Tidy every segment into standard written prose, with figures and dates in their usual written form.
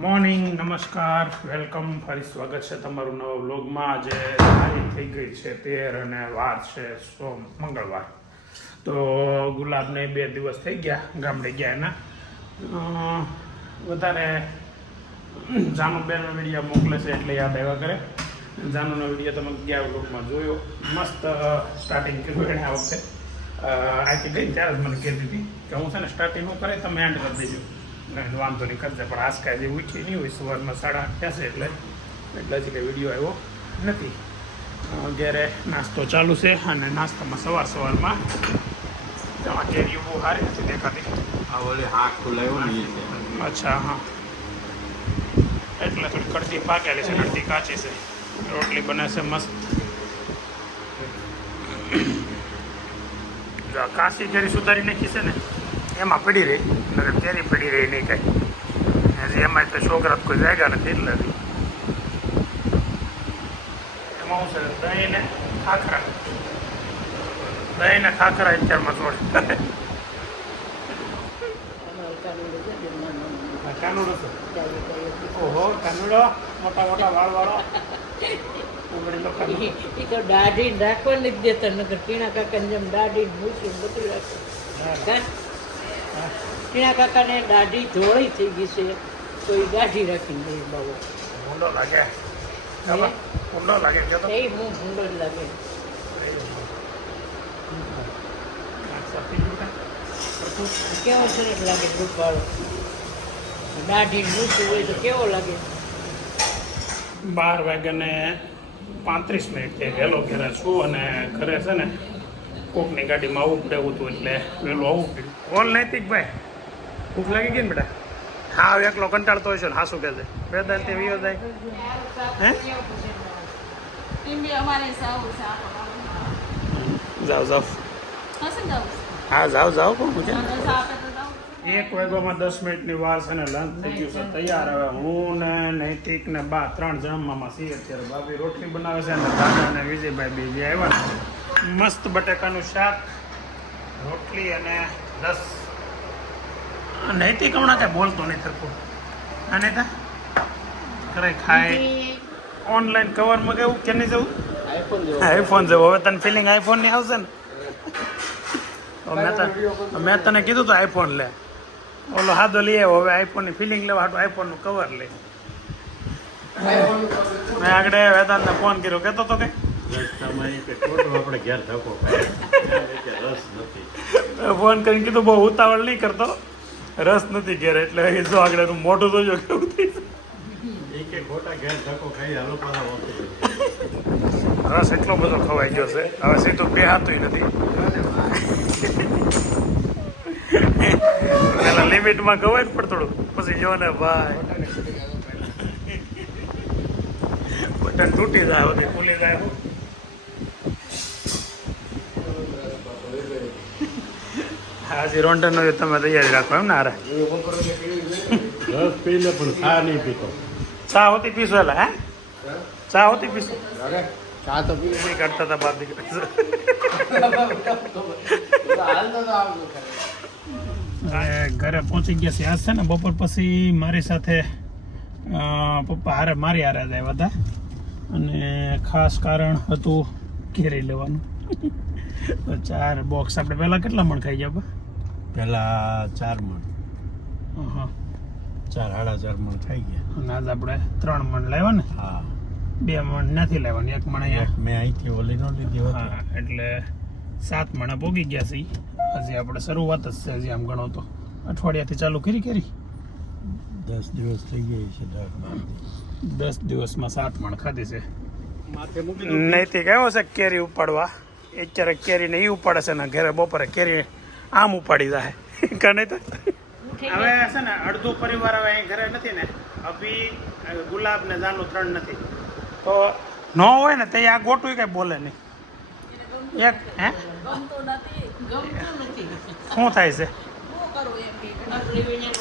Morning, નમસ્કાર, welcome, ફરી સ્વાગત છે તમારું નવા વ્લોગમાં. આજે તારીખ થઈ ગઈ છે 13 અને વાર છે મંગળવાર. તો ગુલાબને 2 દિવસ થઈ ગયા ગામડે ગયા એના. વધારે જાનુબેનનો વિડીયો મોકલે છે એટલે યાદ આવ્યા કરે. જાનુનો વિડીયો તમે ગયા વ્લોગમાં જોયો, મસ્ત સ્ટાર્ટિંગ કર્યું એણે આ વખતે. આખી ગઈ ત્યારે જ મને કહેતી હતી કે હું છે ને સ્ટાર્ટિંગ હું કરે તમે એન્ડ કરી દેજો, વાંધો નહીં કરજે. પણ આજ જે ઉઠી નહીં હોય સવારમાં 8:30 થયા છે એટલે હજી કંઈ વિડીયો આવ્યો નથી. ઘેરે નાસ્તો ચાલુ છે અને નાસ્તામાં સવારમાં તેમાં કેરીઓ બહુ સારી નથી દેખાતી. આ ઓલી હાક ખુલાવ્યો ને છે. અચ્છા, હા, એટલે થોડી કડતી પાકેલી છે, કડતી કાચી છે. રોટલી બને છે મસ્ત. જો કાચી કેરી સુધારી નાખી છે ને એમાં પડી રહી, નકર કેરી પડી રહી નહીં કાંઈ. હજી એમાં તો છોકરા કોઈ જાગ્યા નથી એટલે એમાં શું છે દહીં ને ખાખરા અત્યારમાં જોડે. કાનુડો છે. ઓહો, કાનુડો મોટા વાળવાળો. દાઢી રાખવા નથી દેતા, નકર ટીણા કાકા જેમ દાઢી મૂકી બધું રાખે. ટીણા કાકાને દાઢી ધોળી થઈ ગઈ છે તો એ દાઢી રાખીને દે બાબો. ભૂંડો લાગે, ભૂંડો લાગે કે તો એ હું ભૂંડો જ લાગે. કેવો સરસ લાગે રૂપાળો. દાઢી મૂકી હોય તો કેવો લાગે. 12 વાગ્યાને 35 મિનિટ થઈ વહેલો ઘરે છું અને ઘરે છે ને કોકની ગાડીમાં આવવું પડે એવું હતું એટલે વહેલું આવવું પડ્યું. બોલ નૈતિકભાઈ, ભૂખ લાગી ગઈ ને બેટા? હા, એકલો કંટાળતો હોય છે ને. હા, શું કહે છે વેદાંત વિયો જાય હે? જાઓ હા, જાઓ કોણ પૂછે. 1 વાગ્યામાં 10 મિનિટની વાર છે ને લંચ થઈ ગયું છે તૈયાર. હવે હું ને નૈતિક ને બા 3 જણમાં છીએ અત્યારે. ભાભી રોટલી બનાવે છે અને દાદા અને વિજયભાઈ બે જે આવ્યા ને. મસ્ત બટાકાનું શાક, રોટલી અને રસ. નૈતિક હમણાં કાંઈ બોલતો નહીં સરખું. અને તા કરે ખાય. ઓનલાઈન કવર મગાવ્યું કે નહીં જવું? આઈફોન જવું. હવે તને ફિલિંગ આઈફોનની આવશે ને? મેં તને કીધું તો આઈફોન લે. ઓલો હાદો લઈ આવ્યો. હવે આઈફોનની ફિલિંગ લેવા હાટું આઈફોનનું કવર લે. મેં આગળ વેદાંતને ફોન કર્યો, કહેતો તો કે ફોન કરીને કીધું બહુ ઉતાવળ નહીં કરતો, રસ નથી ઘેર. એટલે જો આગળ એનું મોઢું જોજો કેવું થઈ રસ એટલો બધો ખવાઈ ગયો છે. હવે સીધું બે હાથું નથી. પેલા લિમિટમાં ખવાય ને પણ થોડું પછી જો ને ભાઈ બટન તૂટી જાય, બધી ખુલી જાય. હાજી રોન્ટનનો તમે તૈયારી રાખો એમ ને? હારે રસ પી લે પણ ચા નહીં પીતો. ચા હોતી પીશો એટલે હે? ચા હોતી પીશો? ચા તો પી નહીં કરતા હતા બાપ દીકરા. ઘરે પહોંચી ગયા છે. આજ છે ને બપોર પછી મારી સાથે પપ્પા મારી હારે જ આવ્યા હતા અને ખાસ કારણ હતું કેરી લેવાનું. તો 4 બોક્સ આપણે પહેલાં કેટલા મણ ખાઈ ગયા? પેલા 4 મણ, હા, 4-4.5 મણ ખાઈ ગયા. અને આજે આપણે 3 મણ લાવ્યા ને? હા, 2 મણ નથી લેવાની, 1 મણ અહીંયા મેં અહીંથી ઓલી નો લીધી હોત. હા, એટલે 7 મણ પોગી ગયા છે. હજી આપણે શરૂઆત જ છે. હજી આમ ગણો તો અઠવાડિયાથી ચાલુ કરી 10 દિવસ થઈ ગઈ છે. 10 દિવસમાં 7 મણ ખાધી છે. નૈતિક આવ્યો છે કેરી ઉપાડવા. અત્યારે કેરીને એ ઉપાડે છે ને ઘરે બપોરે કેરી આમ ઉપાડી જાય કે નહીં? તો હવે છે ને અડધો પરિવાર હવે અહીં ઘરે નથી ને. અભી, ગુલાબ ને જાનું 3 નથી. તો ન હોય ને તો આ ગોટું કઈ બોલે નહીં. એક હે શું થાય છે?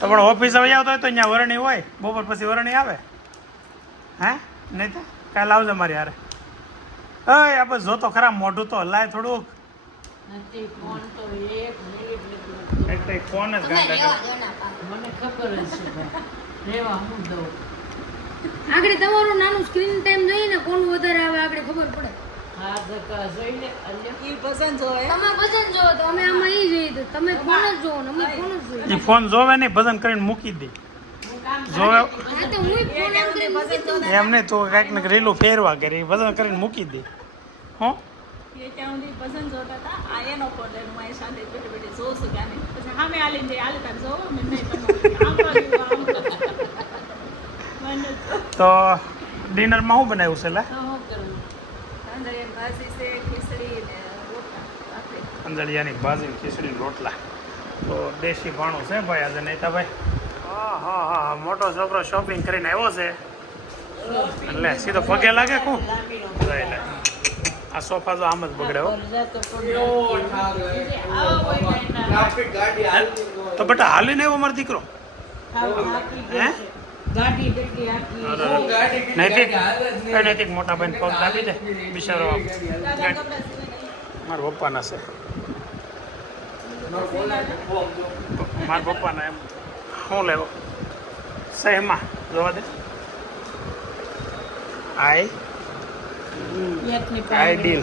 તો પણ ઓફિસ હવે આવતો હોય તો અહીંયા વરણી હોય, બપોર પછી વરણી આવે. હે નહીં તો કાલે આવજો મારી હારે. આપણે જો તો ખરા મોઢું તો હલાય થોડુંક. ફોન જ મને ખબર જ છે. રેવા હું દઉં આગળ તમારું નાનું સ્ક્રીન ટાઈમ જોઈને કોનું વધારે આવે આગળ ખબર પડે. હા ધક્કા જોઈને તમે પસંદ જો તો અમે આમાં ઈ જોઈએ તો તમે ફોન જ જોવો ને અમે ફોન જ જોઈએ. એ ફોન જોવે નહીં, ભજન કરીને મૂકી દે. જોવે હા તો હું ફોન એમ કરીને મૂકી દઉં. એમ નહીં તો કાંઈક ને રેલું ફેરવા કરે, ભજન કરીને મૂકી દે. હો એ ત્યાં સુધી પસંદ જોતા હતા આ એનો ફોન હું અહીં શાંતિ બેઠી બેઠી જોઉં છું ગાને પછી સામે આલીને જઈ આલે તાર જોવો મેં નહીં તમે આમ કર્યું આમ મને તો ડિનરમાં શું બનાવ્યું છે લા? તો શું કરવું અંદરિયાની ભાજી છે ખીચડી ને રોટલા ભાખરી અંજળિયાની ભાજી, ખીચડી, રોટલા. તો દેશી ભાણું છે ભાઈ આજે નહીં તો ભાઈ. હા હા હા, મોટો છોકરો શોપિંગ કરીને આવ્યો છે એટલે સીધો પગે લાગે કું જોઈ લે. આ સોફા તો આમ જ બગડ્યો. તો બેટા હાલીને આવ્યો મારો દીકરો. હે ગાડી કેટલી આખી નૈતિક કઈ નૈતિક મોટા ભાઈને પગ દાબી દે બિચારો. મારા પપ્પાના છે, મારા પપ્પાના એમ શું લેવો સહેમાં જોવા દે. એકની આઈ ડીલ.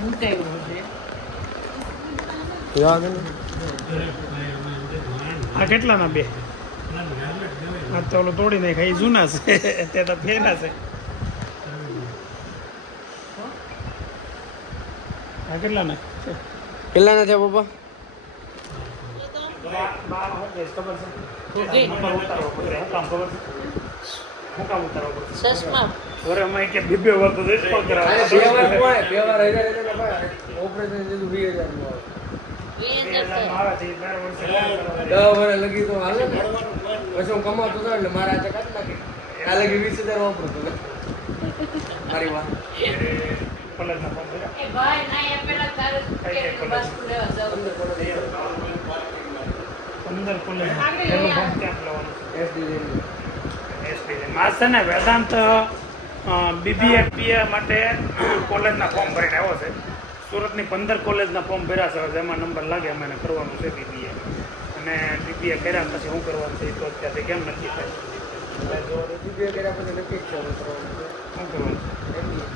મૂકાયું છે આ કેટલાના બે? આ તો ઓલો તોડી નાખ્યા, એ જૂના છે તે તો ફેના છે. આ કેટલાના છે? કેટલાના છે પપ્પા? નંબર ઉતારવો પડે. શું કામ ખબર છે? શું કામ ઉતારવો પડે? ચશ્મા ઘરે અમે કે બે વાર તો જઈશ પણ કરાવવા. ઓપરેશન જેટલું 20,000 નું આવે. આવે છે, દર વર્ષે 10 વર્ષ લગી તો હાલે ને. પછી હું કમાતો હતો એટલે મારા હાથે કાઢી નાખી. આ લગી 20,000 વાપરતો હતો. મારી વાત. કોલેજના ફોર્મ ભર્યા. એ ભાઈ ના એ પેલા તારે કેટલું વસ્તુ લેવા જાવ 15 કોલેજ પહેલું ફોર્મ ક્યાં લેવાનું છે? SD માસ છે ને વેદાંત BBA PA માટે કોલેજના ફોર્મ ભરીને આવ્યો છે. સુરતની 15 કોલેજના ફોર્મ ભર્યા છે, જેમાં નંબર લાગે એમાં એને કરવાનું છે BBA. અને BBA કર્યા પછી શું કરવાનું છે એ તો અત્યારથી કેમ નક્કી થાય? BBA કર્યા પછી નક્કી જ છે હવે કરવાનું છે. શું કરવાનું છે? MBA.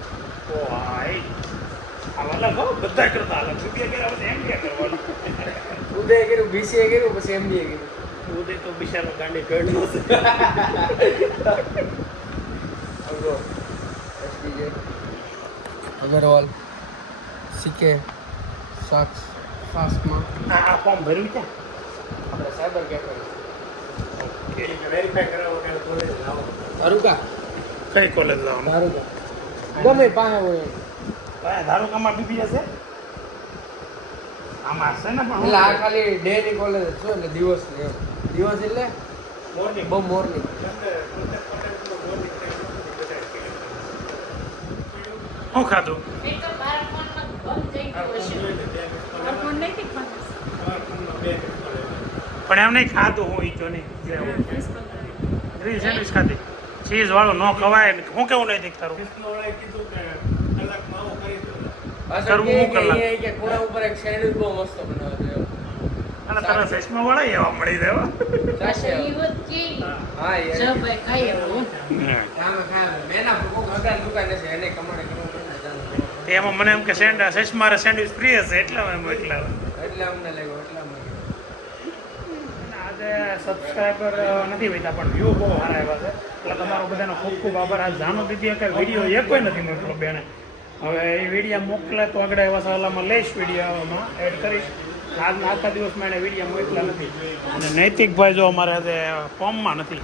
ઓ હા એ અલગ હો, બધા કરતા અલગ. BBA કર્યા પછી MBA કરવાનું. ઉદય કર્યું, BCA કર્યું, પછી MBA કર્યું. ઉદય તો બિચારો ગાંડી ગઢનો છે. અગરો SDJ અગરવાલ CK સાક્ષમાં આ ફોર્મ ભર્યું છે? આપણે સાયબર કેફે વેરીફાઈ કરાવો કે કોલેજ લાવો. અરુકા કઈ કોલેજ લાવવાનું? અરુકા ગમે પાસે હોય એમ. ભાઈ ધારુકામાં BBA છે? આમાં છે ને પણ એટલે આ ખાલી ડે ની કોલેજ છે એટલે દિવસ ની એમ. દિવસ એટલે મોર્નિંગ બહુ મોર્નિંગ. શું ખાધું? એ તો મારા ફોનમાં બંધ થઈ ગયું હશે મારો ફોન નહીં ઠીક પણ પણ એમ નહીં ખાધું હું ઈચ્છો નહીં. ગ્રીન સેન્ડવિચ ખાધી. ચીઝ વાળું ન ખવાય ને હું કેવું નહીં દેખ તારું. કૃષ્ણવાળાએ કીધું કે કલાકમાં આવો કરી દો. કરવું હું કલાક. કે ખૂણા ઉપર એક સેન્ડવિચ બહુ મસ્ત બનાવે છે એમ. અને તારા ચશ્મા વાળા એવા મળી જાય. સાચે. ઈ હોત કે હા જ યાર ભાઈ ખાઈ એવું કામે ખાય મેના કોક અગાન દુકાને છે એને કમાણે કરવું એમાં મને એમ કે ચશ્મા સેન્ડવિચ પ્રિય છે એટલા એમ એટલા. એટલે અમને લાગ્યો એટલા માટે. આજે સબસ્ક્રાઈબર નથી વધ્યા પણ વ્યૂ બહુ સારા આવ્યા છે. એટલે તમારો બધાનો ખૂબ ખૂબ આભાર. આ જાનો દીદી કે વિડીયો એક કોઈ નથી મોકલો બેને. હવે એ વિડીયો મોકલે તો આગળ એવા સલાહમાં લઈશ, વિડીયોમાં એડ કરીશ. આજના આખા દિવસમાં એને વિડીયો મોકલા નથી. અને નૈતિકભાઈ જો અમારે આજે ફોર્મમાં નથી.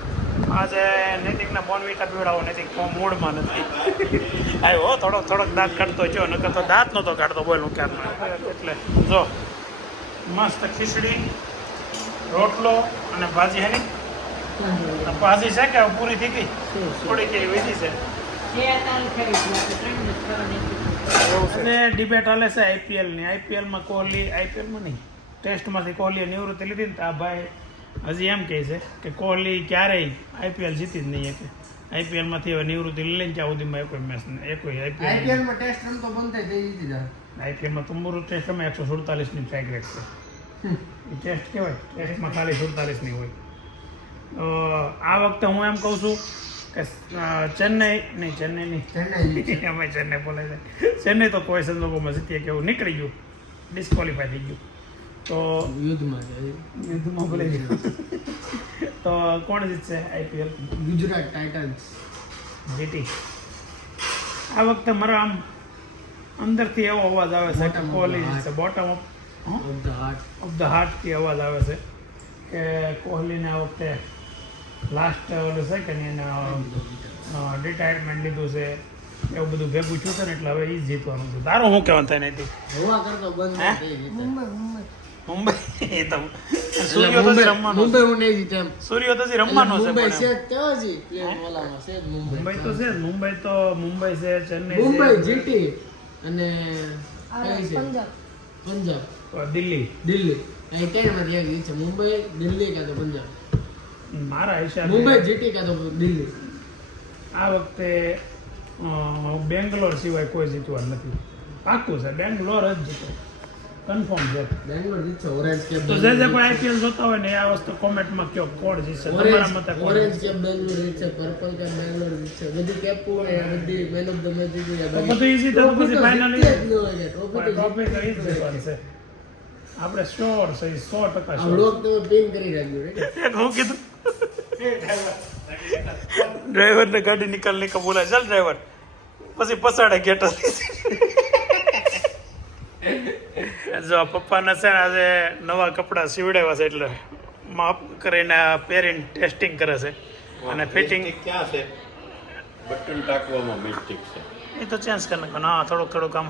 આજે નૈતિકના બોનવીટા પીવડાવો, નૈતિક ફોર્મ મૂડમાં નથી આવ્યો. થોડોક દાંત કાઢતો જો, નકર તો દાંત નહોતો કાઢતો બોલું ક્યારમાં. એટલે જો મસ્ત ખીચડી, રોટલો અને ભાજી. હેની ભાજી છે કે પૂરી થઈ ગઈ? થોડી કેવી વીધી છે. જે તારે ખાઈ આપણે 3 દિવસ કરવાની અને ડિબેટ હાલે છે IPLની. IPLમાં કોહલી, IPLમાં નહીં, ટેસ્ટમાંથી કોહલીએ નિવૃત્તિ લીધી ને તો આ ભાઈ હજી એમ કહે છે કે કોહલી ક્યારેય IPL જીતી જ નહીં શકે. IPLમાંથી હવે નિવૃત્તિ લઈ લઈને ત્યાં સુધીમાં કોઈ મેચ કોઈ IPL માં ટેસ્ટ રમ તો બંધ થઈ જીતી જાય. IPLમાં તુમ્બુરુ ટેસ્ટ અમે 147ની સ્ટ્રાઇક રેટ છે. એ ટેસ્ટ કહેવાય, ટેસ્ટમાં ખાલી 47ની હોય. આ વખતે હું એમ કહું છું કે ચેન્નઈ નહીં અમે ચેન્નઈ બોલાય છે ચેન્નઈ તો કોઈ સંજોગોમાં જીતીએ કે એવું નીકળી ગયું ડિસ્ક્વોલિફાય થઈ ગયું તો યુદ્ધમાં બોલાઈ ગયું તો કોણ જીતશે આઈપીએલ ગુજરાત ટાઇટન્સ જીટી આ વખતે મારા આમ અંદરથી એવો અવાજ આવે છે કે કોહલી જીતશે bottom of the heart of the હાર્ટથી અવાજ આવે છે કે કોહલીને આ વખતે લાસ્ટ ઓલું છે કે નહીં રિટાયરમેન્ટ લીધું છે એવું બધું ભેગું છું ને એટલે હવે એ જ જીતવાનું છે તારું શું કહેવાનું થાય નહીં હવા કરતો બંધ થઈ મુંબઈ એ તો સૂર્ય તો હજી રમવાનો મુંબઈ હું નહીં જીતે એમ સૂર્ય તો હજી રમવાનો છે મુંબઈ પણ સેટ કેવા છે પ્લેયર ઓલામાં છે મુંબઈ તો છે મુંબઈ છે ચેન્નઈ મુંબઈ છે જીટી અને આ કઈ છે પંજાબ પંજાબ દિલ્હી અહીં કઈ માંથી એક છે મુંબઈ દિલ્હી કાં તો પંજાબ મારા હિસાબે મુંબઈ જીટી કાં તો દિલ્હી આ વખતે બેંગ્લોર સિવાય કોઈ જીતવાનું નથી પાક્કું છે બેંગ્લોર જ જીતે કન્ફર્મ છે બેંગ્લોર જીતશે ઓરેન્જ કેપ તો જે કોઈ આઈપીએલ જોતા હોય ને આ વસ્તુ કોમેન્ટમાં કયો કોણ જીતશે તમારા મતે કોણ ઓરેન્જ કેપ બેંગ્લોર જીતશે પર્પલ કેપ બેંગ્લોર જીતશે બધી કેપ હોય બધી મેન ઓફ ધ મેચ જીતી તો બધું easy તો પછી ફાઇનલી ટ્રોફી ટ્રોફી તો ઈ જ જીતવાની છે આપણે શ્યોર છે 100% આ શ્યોર વ્લોગ તો પિન કરી રાખજો right? હું કીધું ડ્રાઈવરને ગાડી નીકળને કા બોલાય ચાલ ડ્રાઈવર પછી પસાડે ગેટ જો પપ્પાને છે ને આજે નવા કપડાં સીવડાવ્યા છે એટલે માપ કરીને પહેરીને ટેસ્ટિંગ કરે છે અને ફિટિંગ ક્યાં છે બટન ટાંકવામાં મિસ્ટેક છે એ તો ચેન્જ કરી નાખવાનું હા થોડુંક આમ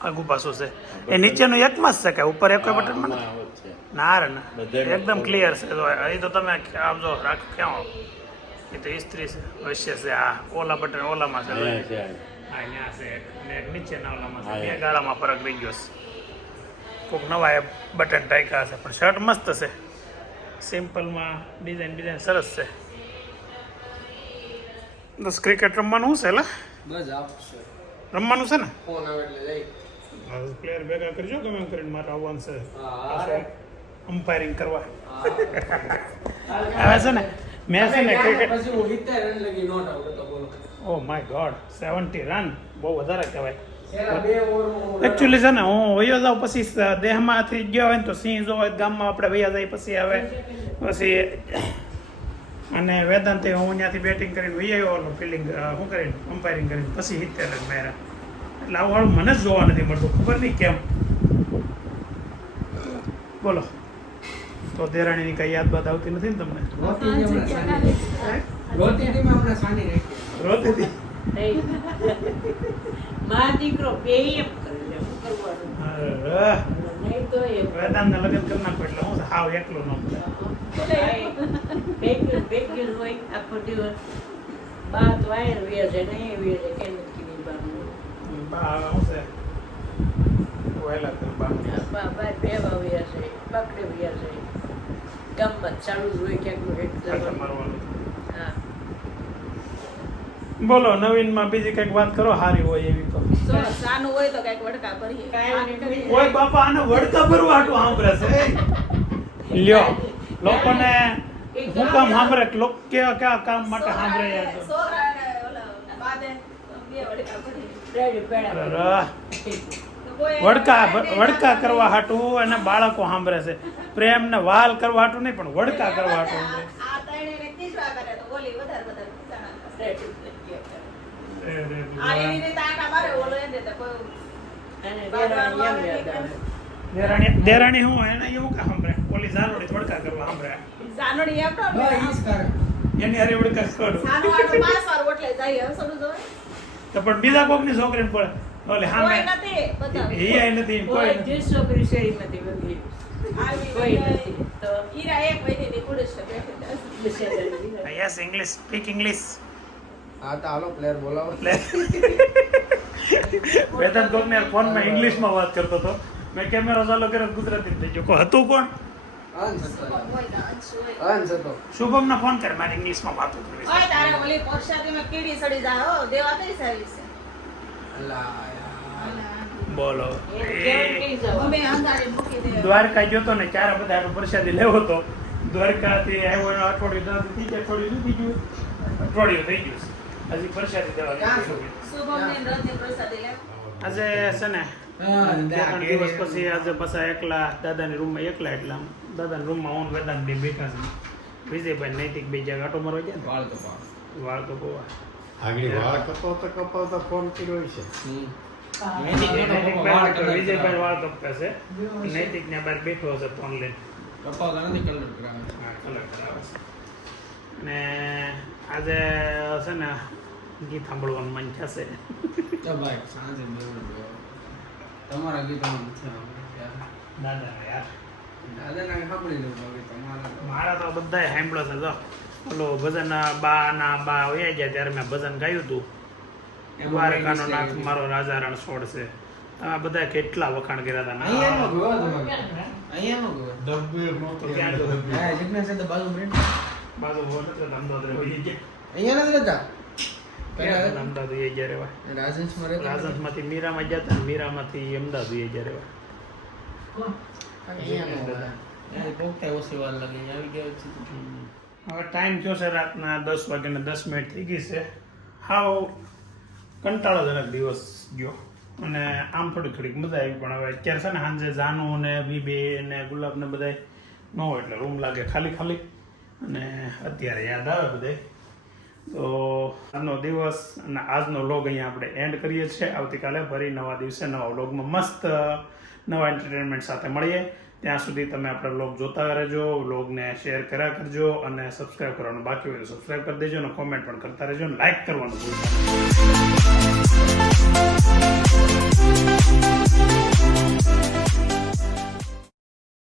આગું પાછું છે એ નીચેનું એકમાં જ છે કે ઉપર એક બટનમાં નથી આવો જ છે ના રે ના બધાયમાં એકદમ ક્લિયર છે તો એ તો તમે આમ જો રાખ ક્યાં એ તો ઇસ્ત્રી છે અવશ્ય છે આ ઓલા બટન ઓલામાં છે અહીંયા છે અહીંયા છે ને એક નીચેના ઓલામાં છે હા, બે યા. ગાળામાં ફરક રહી ગયો છે કોઈક નવા એ બટન ટાંક્યા છે પણ શર્ટ મસ્ત છે સિમ્પલમાં ડિઝાઇન સરસ છે બસ ક્રિકેટ રમવાનું છે એટલે બસ આપશે રમવાનું છે ને ફોન આવે એટલે લઈ પ્લેયર ભેગા કરજો ગમે એમ કરીને મારે આવવાનું છે હા અમ્પાયરિંગ કરવા હવે છે ને મેં છે ને ક્રિકેટ પછી હું 70 રન લગી નોટ આઉટ હતો બોલો ઓ માય ગોડ 70 રન બહુ વધારે કહેવાય છેલ્લા 2 ઓવરમાં એકચ્યુઅલી છે ને હું વયો જાઉં પછી દેહમાંથી ગયો હોય ને તો સિંહ જો હોય તો ગામમાં આપણે વયા જાય પછી આવે પછી અને વેદાંતે હું ત્યાંથી બેટિંગ કરીને વહી આવ્યો ફિલ્ડિંગ શું કરીને અમ્પાયરિંગ કરીને પછી 70 રન માર્યા એટલે આવું વાળું મને જ જોવા નથી મળતું ખબર નહીં કેમ બોલો તો દેરાણીની કઈ યાદ બાદ આવતી નથી ને તમને રોટી ટીમ આપણે સાની રાખી રોતી હતી મા દીકરો બે એમ કરે છે શું કરવાનું અરે, નહીં તો એમ વેદાંતને લગ્ન કરી નાખો એટલે હું હાવ એકલો ન ભેગ્યું હોય આખો દિવસ બાત વાયર વ્યા છે નહીં વ્યા છે કે નથી નીકળવાનું બા શું છે વહેલા કરી બા બાર બેવા વ્યા છે પકડે વ્યા છે ગમત ચાલુ જ હોય ક્યાંક હેઠ ખાતર મારવાનું હા બોલો નવીનમાં બીજી કઈક વાત કરો હારી હોય એવી તો જો સાનું હોય તો કઈક વડકા ભરીએ ઓય બાપા આને વળતા ભરવા હાટું સાંભળે છે લ્યો લોકોને હું કામ સાંભળે લોકો કેવા કેવા કામ માટે સાંભળે યાર તો. છોકરાને ઓલા બાદે બે વડકા ભરીએ રેડી પેડા અરે, તો કોઈ વડકા કરવા હાટું અને બાળકો સાંભળે છે પ્રેમ ને વાલ કરવા હાટું નહીં પણ વડકા કરવા હાટું આ ત્રણેયને ખીજવા કરે તો ઓલી વધારે ખીજાણા કરે. આ એની રીતે આટા મારે ઓલો એને તો કોઈ અને દેરાણી એમ યાદ આવે દેરાણી હું એને એવું કા સાંભળે ઓલી જાનોડી વડકા કરવા સાંભળે જાનોડી એમ તો બસ ઈ જ કારણ એની હારે વડકા કરું સાનું આટો 5 વાર ઓટલે જાય હવે સડું જોવે તો પણ બીજા કોકની છોકરીને પડે ઓલે કોઈ સામે નથી બધા એ નથી કોઈ કોઈ નથી જે છોકરી છે ઈ નથી બધી કોઈ નથી તો ઈરા એક વૈદી કુડસ બેઠી છે. બિચારી યસ ઇંગ્લિશ સ્પીક ઇંગ્લિશ હા તો હાલો પ્લેયર બોલાવો વેદાંત કોકને ફોનમાં ઇંગ્લિશમાં વાત કરતો હતો મેં કેમેરો ચાલુ કર્યો ગુજરાતી થઈ ગયો કોઈ હતું કોણ અંશ હતો હોય તો અંશ હોય. અંશ હતો શુભમને ફોન કરે મારે ઇંગ્લિશમાં વાતો કરવી છે ઓય તારે ઓલી પરસાદીમાં કીડી સડી જાય હો દેવા કઈ સારી છે અલા યાર બોલો કેમ કઈ જાવ અમે અંધારી મૂકી દે દ્વારકા ગયો તો ને ત્યારે બધા હાટુ પ્રસાદી લેવો તો દ્વારકાથી આવ્યો એનો અઠવાડિયું થઈ ગયા, અઠવાડિયું થઈ ગયું, અઠવાડિયું થઈ ગયું છે. હજી પ્રસાદી દેવાની શુભમને રથની પ્રસાદી લે. આજે છે ને બે ત્રણ દિવસ પછી આજે પાછા એકલા દાદાની રૂમમાં એકલા એટલે આમ દાદાની રૂમમાં ઓન વેદાંત બે બેઠા છે. વિજયભાઈ નૈતિક બે જ્યાં આટો મારવા ગયા ને વાળ તો ગોવા આગળ વાળ કપાવતા ફોન કર્યો છે. વિજયભાઈ વાળ કપતા છે. નૈતિક ને બહાર બેઠો હશે ફોન લઈને. હા, કલર કરાવે છે. અને આજે છે ને ગીત સાંભળવાનું મન થશે. તમારા ગીતો દાદા યાર દાદાને સાંભળી લો તમારા મારા તો બધાય સાંભળો છે. જો ઓલો ભજન બા વયા ગયા ત્યારે મેં ભજન ગાયું હતું. દ્વારકાનો નાથ મારો રાજા રણ છોડ છે. તમે બધા કેટલા વખાણ કર્યા હતા. અહીંયા નો ગયો તમારે અહીંયા નો ગયો ડબ્બે તો ક્યાં ગયો? હા જિગ્નેશ છે તો બાજુ બ્રેન્ડ બાજુ બોલે તો અમદાવાદ રહી ગયા. અહીંયા નથી રહેતા ક્યાં અમદાવાદ વહી ગયા રહેવા. રાજેશમાં રહેતા રાજસ્થાનમાંથી મીરામાં જતા ને મીરામાંથી અમદાવાદ વહી ગયા રહેવા. અહીંયા નો પોકતા ઓછી વાર લાગે આવી ગયા છે. હવે ટાઈમ થયો છે રાતના 10 વાગ્યાને 10 મિનિટ થઈ ગઈ છે. હાવ કંટાળાજનક દિવસ ગયો અને આમ થોડીક મજા આવી. પણ હવે અત્યારે છે ને સાંજે જાનું ને બીબે ને ગુલાબ ને બધાય ન હોય એટલે રૂમ લાગે ખાલી અને અત્યારે યાદ આવે બધાય. તો આજનો દિવસ અને આજનો વ્લોગ અહીંયા આપણે એન્ડ કરીએ છીએ. આવતીકાલે ફરી નવા દિવસે નવા વ્લોગમાં મસ્ત નવા એન્ટરટેનમેન્ટ સાથે મળીએ. ત્યાં સુધી તમે આપણે વ્લોગ જોતા રહેજો, વ્લોગને શેર કર્યા કરજો અને સબસ્ક્રાઈબ કરવાનું બાકી હોય તો સબસ્ક્રાઈબ કરી દેજો અને કોમેન્ટ પણ કરતા રહેજો અને લાઈક કરવાનું ભૂલતા નહીં.